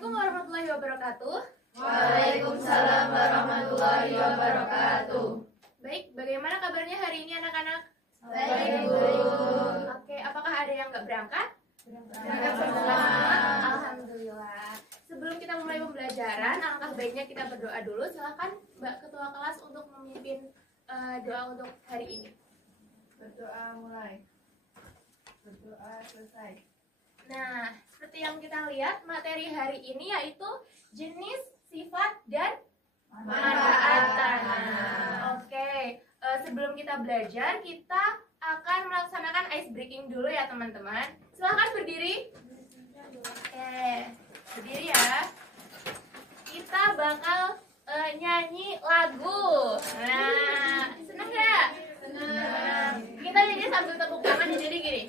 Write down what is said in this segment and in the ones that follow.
Assalamualaikum warahmatullahi wabarakatuh. Waalaikumsalam warahmatullahi wabarakatuh. Baik, bagaimana kabarnya hari ini anak-anak? Baik, Bu. Oke, apakah ada yang nggak berangkat? Berangkat semua. Alhamdulillah. Sebelum kita mulai pembelajaran, alangkah baiknya kita berdoa dulu. Silakan Mbak Ketua Kelas untuk memimpin doa untuk hari ini. Berdoa mulai. Berdoa selesai. Nah, seperti yang kita lihat, materi hari ini yaitu jenis, sifat, dan manfaat tanah. Oke, sebelum kita belajar, kita akan melaksanakan ice breaking dulu ya teman-teman. Silahkan berdiri. Oke, berdiri ya. Kita bakal nyanyi lagu. Nah, seneng nggak? Seneng. Kita nyanyi sambil tepuk tangan, jadi gini.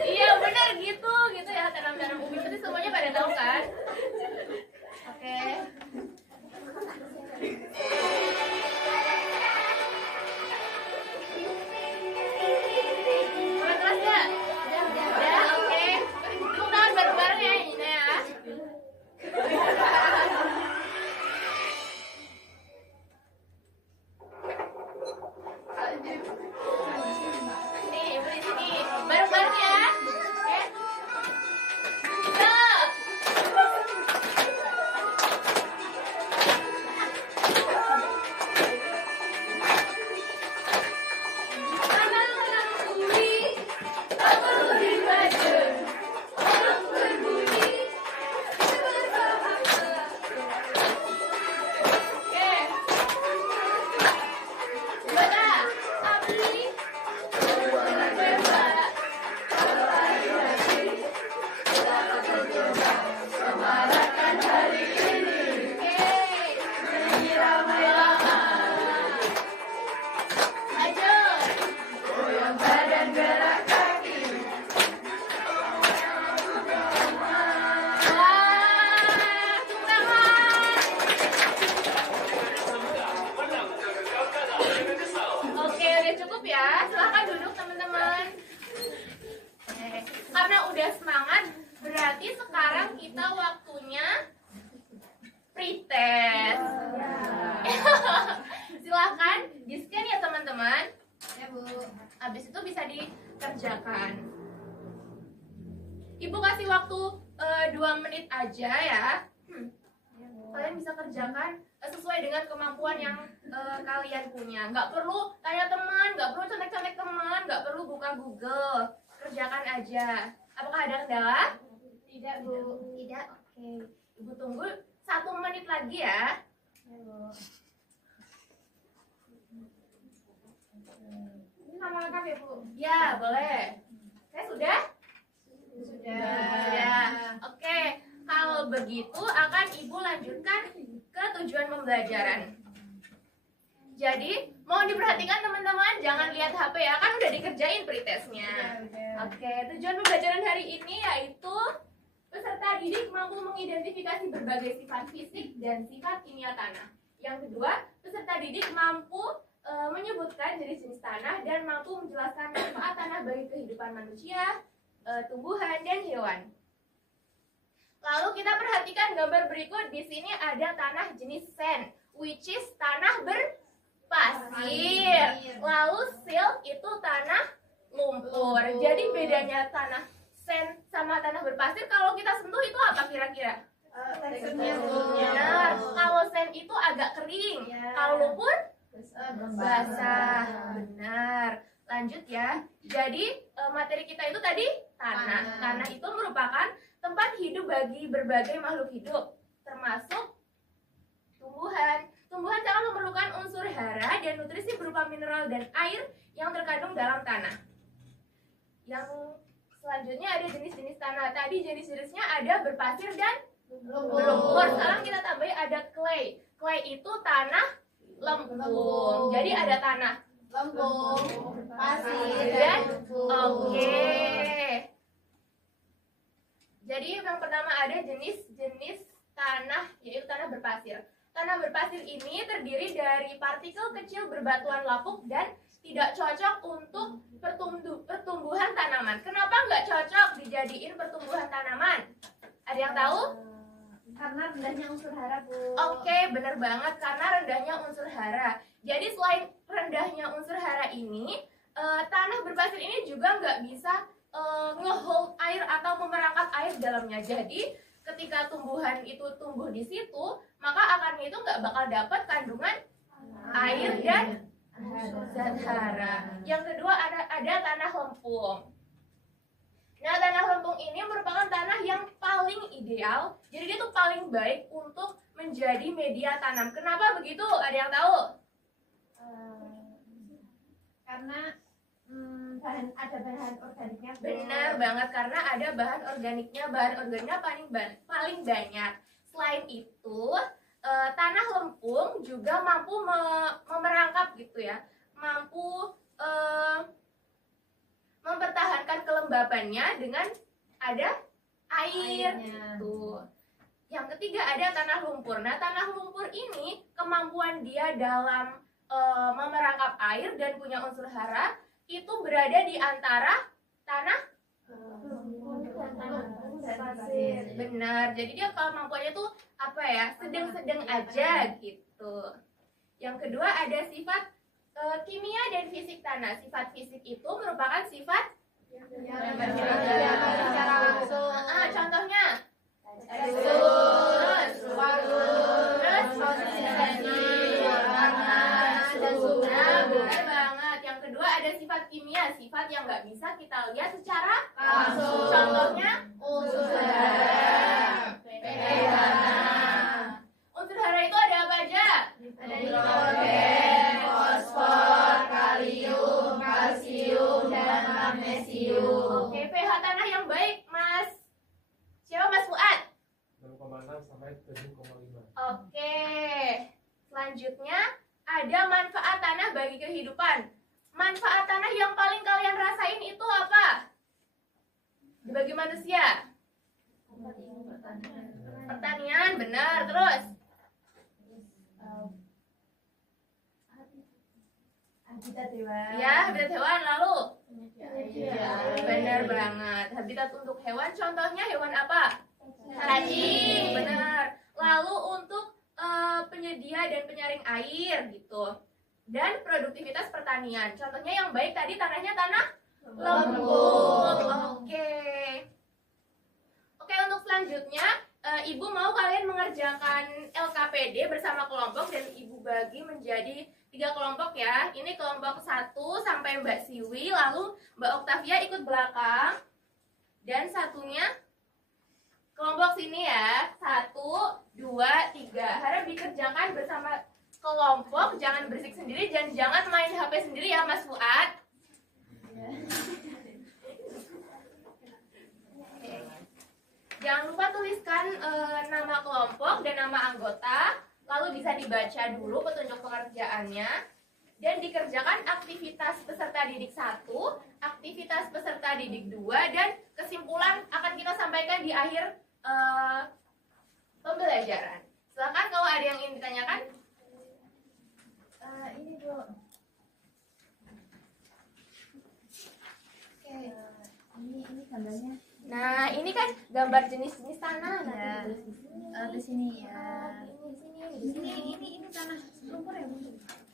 Iya benar gitu ya, tanam-tanam ubi pasti semuanya pada tahu kan? Oke. Mulai kelas ya? Udah, oke. Tepuk tangan bareng-bareng ya, Nina ya. Nih, ibu di sini. Bareng-bareng ya. Habis itu bisa dikerjakan. Ibu kasih waktu 2 menit aja ya. Kalian bisa kerjakan sesuai dengan kemampuan yang kalian punya. Nggak perlu tanya teman, nggak perlu contek-contek teman, nggak perlu buka Google. Kerjakan aja. Apakah ada kendala? Tidak, Bu. Tidak. Oke. Ibu tunggu 1 menit lagi ya. Nama lengkap ya, Bu? Ya, boleh. Saya sudah? Sudah. Oke, kalau begitu akan Ibu lanjutkan ke tujuan pembelajaran. Jadi, mohon diperhatikan teman-teman, jangan lihat HP ya, kan udah dikerjain pretestnya. Oke, tujuan pembelajaran hari ini yaitu peserta didik mampu mengidentifikasi berbagai sifat fisik dan sifat kimia tanah. Yang kedua, peserta didik mampu menyebutkan jenis-jenis tanah dan mampu menjelaskan manfaat tanah bagi kehidupan manusia, tumbuhan, dan hewan. Lalu kita perhatikan gambar berikut. Di sini ada tanah jenis sand, which is tanah berpasir. Lalu silt itu tanah lumpur. Jadi bedanya tanah sand sama tanah berpasir, kalau kita sentuh itu apa kira-kira? Benar. Kalau sand itu agak kering, kalau lumpur basah. Benar. Lanjut ya. Jadi materi kita itu tadi tanah. Tanah itu merupakan tempat hidup bagi berbagai makhluk hidup, termasuk tumbuhan. Tumbuhan sangat memerlukan unsur hara dan nutrisi berupa mineral dan air yang terkandung dalam tanah. Yang selanjutnya ada jenis-jenis tanah. Tadi jenis-jenisnya ada berpasir dan berlumpur. Sekarang kita tambahin ada clay. Clay itu tanah lempung. Jadi ada tanah Lempung, pasir, dan oke. Jadi yang pertama ada jenis-jenis tanah, yaitu tanah berpasir. Tanah berpasir ini terdiri dari partikel kecil berbatuan lapuk dan tidak cocok untuk pertumbuhan tanaman. Kenapa nggak cocok dijadiin pertumbuhan tanaman? Ada yang yang tahu? Karena rendahnya unsur hara, Bu. Oke, bener banget, karena rendahnya unsur hara. Jadi selain rendahnya unsur hara ini, tanah berpasir ini juga nggak bisa ngehold air atau memerangkap air dalamnya. Jadi ketika tumbuhan itu tumbuh di situ, maka akarnya itu nggak bakal dapat kandungan air dan zat hara. Yang kedua ada tanah lempung. Nah, tanah lempung ini merupakan tanah yang paling ideal. Jadi dia tuh paling baik untuk menjadi media tanam. Kenapa begitu? Ada yang tahu? Karena ada bahan organiknya, Bu. Benar banget, karena ada bahan organiknya. Bahan organiknya paling banyak. Selain itu, tanah lempung juga mampu memerangkap gitu ya. Mampu mempertahankan kelembabannya dengan ada airnya. Tuh. Yang ketiga ada tanah lumpur. Nah, tanah lumpur ini kemampuan dia dalam memerangkap air dan punya unsur hara itu berada di antara tanah pasir. benar. Jadi dia kemampuannya tuh apa ya? Sedang-sedang aja gitu. Yang kedua ada sifat kimia dan fisik tanah. Sifat fisik itu merupakan sifat yang secara langsung. Contohnya Terus, konsistensi, warna, dan suhu. Nah, benar banget. Yang kedua ada sifat kimia, sifat yang nggak bisa kita lihat secara Langsung. Contohnya Unsur hara, pH. unsur hara itu ada apa aja? Ada nitrogen, fosfor, kalium, kalsium, dan magnesium. Oke, pH tanah yang baik, Mas. Siapa Mas Fuad? 6,6 sampai 7,5. Oke. Selanjutnya ada manfaat tanah bagi kehidupan. Manfaat tanah yang paling kalian rasain itu apa? Bagi manusia? Pertanian, benar. Terus? Habitat hewan. Ya, habitat hewan. Lalu? Iya. Benar banget. Habitat untuk hewan, contohnya hewan apa? Cacing, benar. Lalu untuk penyedia dan penyaring air gitu. Dan produktivitas pertanian. Contohnya yang baik tadi tanahnya tanah lempung. Oke. Oke, untuk selanjutnya Ibu mau kalian mengerjakan LKPD bersama kelompok dan Ibu bagi menjadi 3 kelompok ya. Ini kelompok 1 sampai Mbak Siwi, lalu Mbak Oktavia ikut belakang. Dan satunya kelompok sini ya. 1, 2, 3. Harap dikerjakan bersama kelompok, jangan berisik sendiri dan jangan main HP sendiri ya Mas Fuad. Jangan lupa tuliskan nama kelompok dan nama anggota, lalu bisa dibaca dulu petunjuk pengerjaannya dan dikerjakan aktivitas peserta didik 1, aktivitas peserta didik 2, dan kesimpulan akan kita sampaikan di akhir pembelajaran. Silakan kalau ada yang ingin ditanyakan. Ini, Bu. Oke. Ini gambarnya. Nah, ini kan gambar jenis-jenis tanah. Ya. Di sini ya. Di sini. Ini tanah lumpur ya, Bu?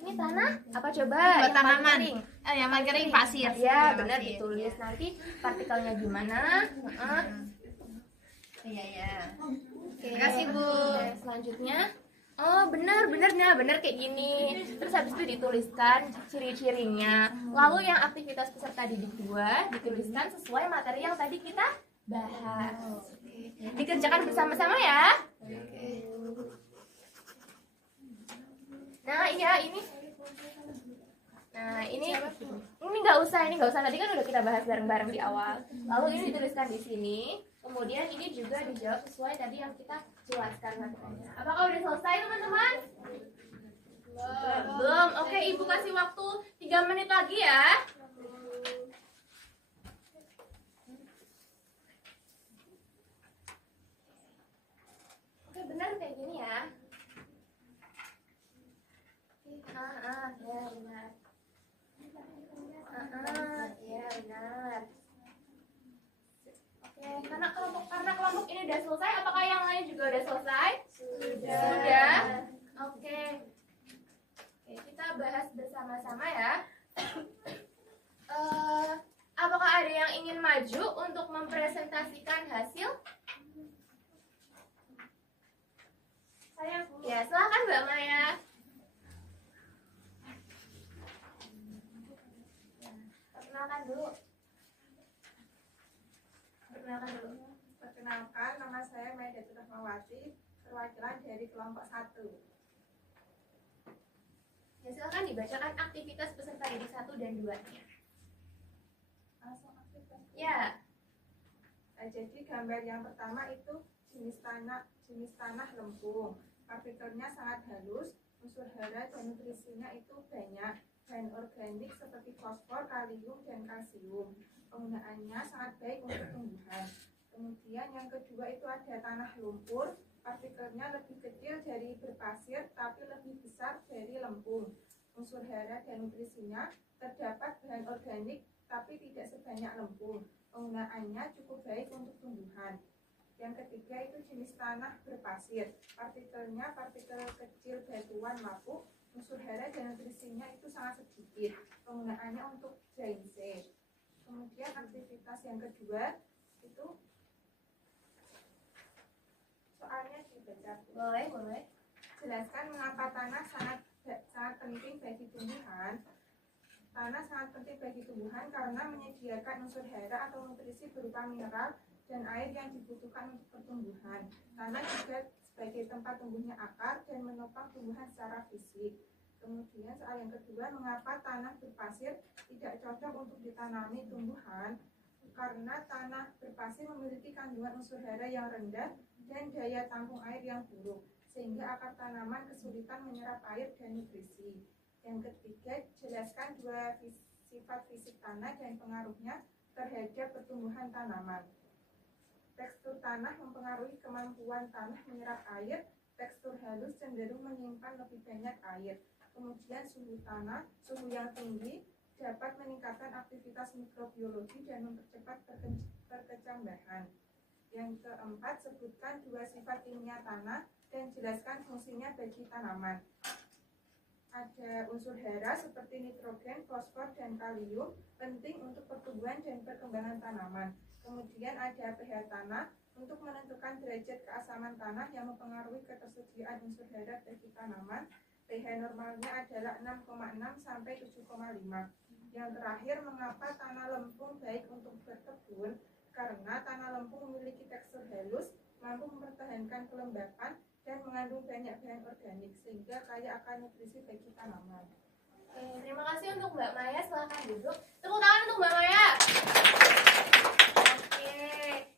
Ini tanah apa coba? Buat Yang tanaman. paling kering. Yang paling kering pasir. Ya, benar ditulis. Nanti partikelnya gimana? Iya, ya. Oke. Terima kasih, Bu. Oke, selanjutnya. Oh, benar kayak gini. Terus habis itu dituliskan ciri-cirinya. Lalu yang aktivitas peserta didik 2 dituliskan sesuai materi yang tadi kita bahas. Dikerjakan bersama-sama ya. Nah, iya ini. Nah, ini nggak usah. Tadi kan udah kita bahas bareng-bareng di awal. Lalu ini dituliskan di sini. Kemudian ini juga dijawab sesuai tadi yang kita jelaskan materinya. Apakah udah selesai teman-teman? Belum. Oke, Ibu kasih waktu 3 menit lagi ya. Oke, benar kayak gini ya. Ya benar. Ya benar. Oke, karena kelompok ini udah selesai, apakah semuanya juga udah selesai? Sudah. Sudah? Oke. Oke, kita bahas bersama-sama ya. Apakah ada yang ingin maju untuk mempresentasikan hasil? Saya Bu. Ya, silakan Mbak Maya. Perkenalkan dulu. Perkenalkan dulu. Perkenalkan, nama saya Maya Datuk Rahmawati, perwakilan dari kelompok 1. Ya, silakan dibacakan aktivitas peserta didik 1 dan 2-nya. Langsung aktivitas. Ya. Nah, jadi gambar yang pertama itu jenis tanah lempung. Partikelnya sangat halus, unsur hara dan nutrisinya itu banyak. Bahan organik seperti fosfor, kalium, dan kalsium. Penggunaannya sangat baik untuk tumbuhan. Kemudian yang kedua itu ada tanah lumpur. Partikelnya lebih kecil dari berpasir, tapi lebih besar dari lempung. Unsur hara dan nutrisinya terdapat bahan organik, tapi tidak sebanyak lempung. Penggunaannya cukup baik untuk tumbuhan. Yang ketiga itu jenis tanah berpasir. Partikelnya partikel kecil batuan lapuk. Unsur hara dan nutrisinya itu sangat sedikit. Penggunaannya untuk drainase. Kemudian aktivitas yang kedua itu soalnya dibaca. Boleh. Jelaskan mengapa tanah sangat penting bagi tumbuhan. Tanah sangat penting bagi tumbuhan karena menyediakan unsur hara atau nutrisi berupa mineral dan air yang dibutuhkan untuk pertumbuhan. Tanah juga sebagai tempat tumbuhnya akar dan menopang tumbuhan secara fisik. Kemudian soal yang kedua, mengapa tanah berpasir tidak cocok untuk ditanami tumbuhan? Karena tanah berpasir memiliki kandungan unsur hara yang rendah dan daya tampung air yang buruk, sehingga akar tanaman kesulitan menyerap air dan nutrisi. Yang ketiga, jelaskan dua sifat fisik tanah dan pengaruhnya terhadap pertumbuhan tanaman. Tekstur tanah mempengaruhi kemampuan tanah menyerap air. Tekstur halus cenderung menyimpan lebih banyak air. Kemudian suhu tanah, suhu yang tinggi dapat meningkatkan aktivitas mikrobiologi dan mempercepat perkecambahan. Yang keempat, sebutkan dua sifat kimia tanah dan jelaskan fungsinya bagi tanaman. Ada unsur hara seperti nitrogen, fosfor, dan kalium penting untuk pertumbuhan dan perkembangan tanaman. Kemudian ada pH tanah untuk menentukan derajat keasaman tanah yang mempengaruhi ketersediaan unsur hara bagi tanaman. pH normalnya adalah 6,6 sampai 7,5. Yang terakhir, mengapa tanah lempung baik untuk berkebun? Karena tanah lempung memiliki tekstur halus, mampu mempertahankan kelembapan, dan mengandung banyak bahan organik, sehingga kaya akan nutrisi bagi tanaman. Oke, terima kasih untuk Mbak Maya. Silakan duduk. Tepuk tangan untuk Mbak Maya. Oke,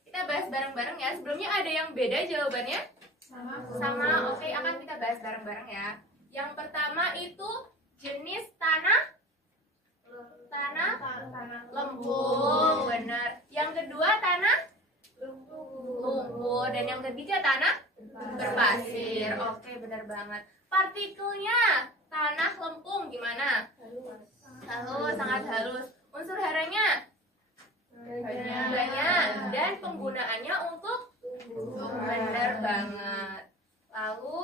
kita bahas bareng-bareng ya. Sebelumnya ada yang beda jawabannya? Sama. Oke, akan kita bahas bareng-bareng ya. Yang pertama itu jenis tanah lempung, benar. Yang kedua tanah lumpur, dan yang ketiga tanah berpasir. Oke, benar banget. Partikelnya tanah lempung gimana? Halus, sangat halus. Unsur haranya banyak, dan penggunaannya untuk benar banget. Lalu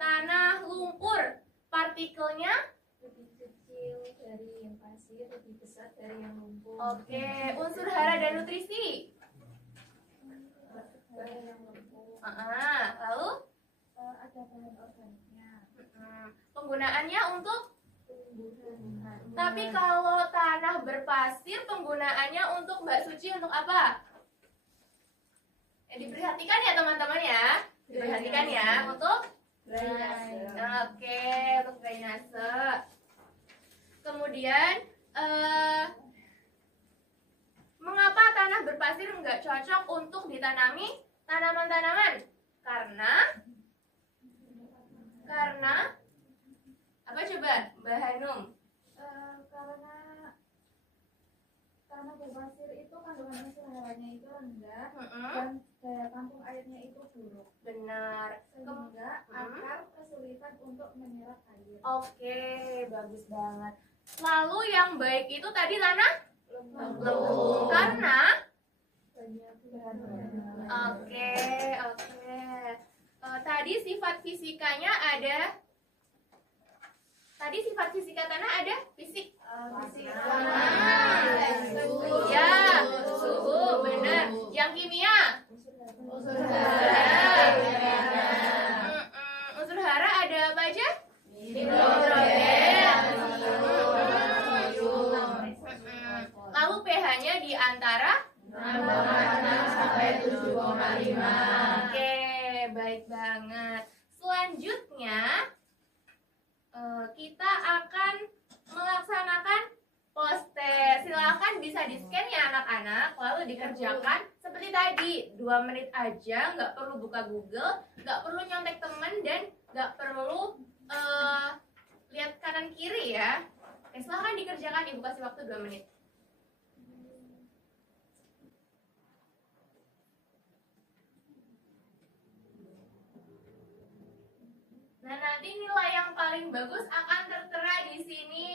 tanah lumpur, partikelnya Lebih kecil dari yang pasir, lebih besar dari yang lumpur. oke. Unsur hara dan nutrisi. Dari yang lumpur. Lalu Ada bahan organiknya. penggunaannya untuk. Tumbuhan. Tapi kalau tanah berpasir, penggunaannya untuk Mbak Suci untuk apa? Diperhatikan ya teman-teman ya. Diperhatikan ya untuk. Oke, untuk drainase. Kemudian mengapa tanah berpasir nggak cocok untuk ditanami tanaman-tanaman? Karena apa coba, Mbak Hanum? Karena berpasir itu kandungan unsur haranya itu rendah Mm-mm. dan daya tampung airnya itu buruk, Benar. sehingga akar kesulitan untuk menyerap air. Oke, bagus banget. Lalu yang baik itu tadi tanah lempung karena Banyak bahan organik. oke. Tadi sifat fisikanya ada. Tadi sifat fisika tanah ada fisik. Ya, suhu, benar. Yang kimia? Unsur hara ada apa aja? Lalu pH-nya di antara 6,6 sampai 7,5. Oke, baik banget. Selanjutnya kita akan melaksanakan post test. Silakan bisa di-scan ya anak-anak, lalu dikerjakan seperti tadi, 2 menit aja, nggak perlu buka Google, nggak perlu nyontek temen, dan nggak perlu lihat kanan kiri ya. Oke, silakan dikerjakan, Ibu kasih waktu 2 menit. Nah, nanti nilai yang paling bagus akan tertera di sini.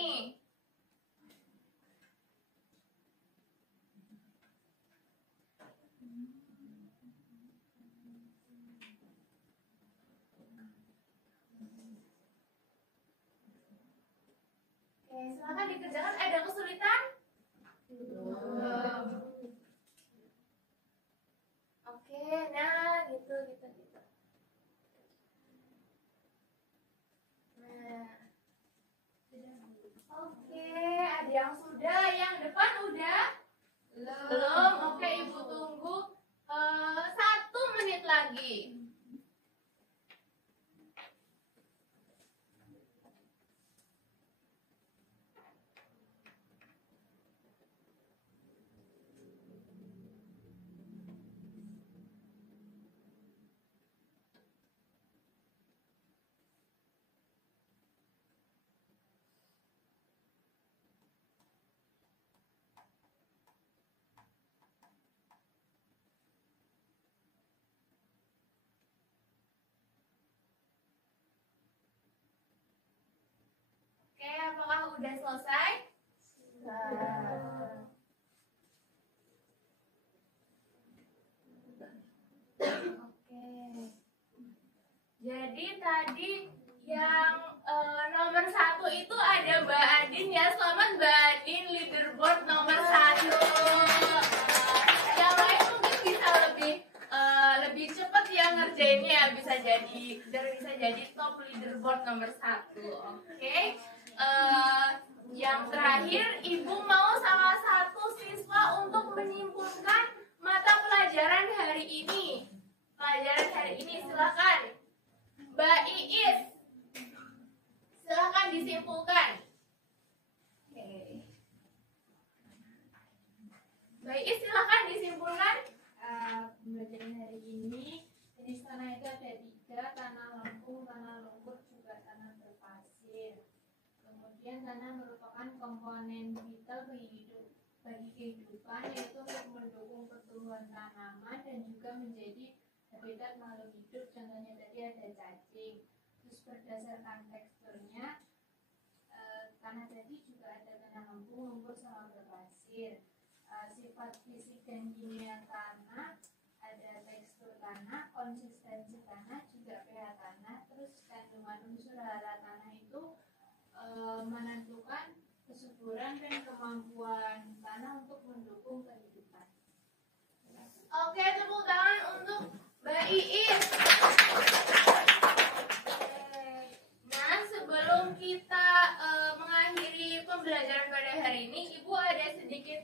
Oke, silakan dikerjakan. Ada kesulitan? Oke, nah gitu. Oke, ada yang sudah, yang depan udah? Belum. Oke, Ibu tunggu 1 menit lagi. Oke, apakah udah selesai? Oke. Jadi tadi yang nomor 1 itu ada Mbak Adin ya. Selamat Mbak Adin, leaderboard nomor 1. Yang lain mungkin bisa lebih cepat ya ngerjainnya, bisa jadi top leaderboard nomor 1. Oke. Yang terakhir, Ibu mau salah satu siswa untuk menyimpulkan mata pelajaran hari ini. Silakan. Mbak Iis, silakan disimpulkan. Mbak Iis, silakan disimpulkan. Pembelajaran hari ini jenis tanah itu ada 3, tanah lempung, tanah lumpur, juga tanah berpasir. Kemudian tanah merupakan komponen vital bagi kehidupan, yaitu untuk mendukung pertumbuhan tanaman dan juga menjadi habitat makhluk hidup. Contohnya tadi ada cacing. Terus berdasarkan teksturnya, tanah tadi juga ada tanah lempung, lumpur, sama berpasir. Sifat fisik dan kimia tanah, ada tekstur tanah, konsistensi tanah, juga pH tanah. Terus kandungan unsur hara tanah itu menentukan kesuburan dan kemampuan tanah untuk mendukung kehidupan. Oke, tepuk tangan untuk Mbak Iis. Nah, sebelum kita mengakhiri pembelajaran pada hari ini, Ibu ada sedikit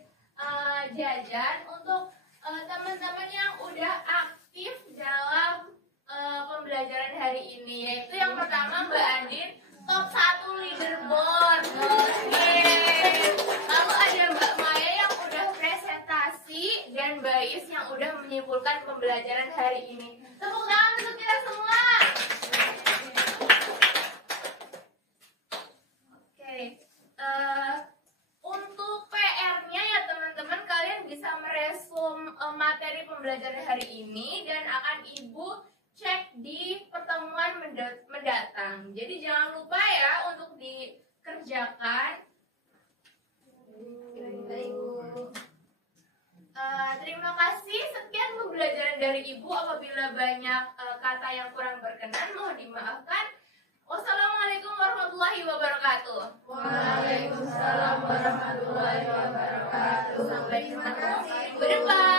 jajan untuk teman-teman yang udah aktif dalam pembelajaran hari ini, yaitu yang pertama Mbak Andin, top 1 leaderboard. Oke. Lalu ada Mbak Maya yang udah presentasi, dan Mbak Is yang udah menyimpulkan pembelajaran hari ini. Tepuk tangan untuk kita semua. Oke. Untuk PR-nya ya teman-teman, kalian bisa meresum materi pembelajaran hari ini dan akan Ibu cek di pertemuan mendatang. Jadi jangan lupa ya untuk dikerjakan. Terima kasih. Sekian pembelajaran dari Ibu. Apabila banyak kata yang kurang berkenan, mohon dimaafkan. Wassalamualaikum warahmatullahi wabarakatuh. Waalaikumsalam warahmatullahi wabarakatuh. Sampai ketemu minggu depan.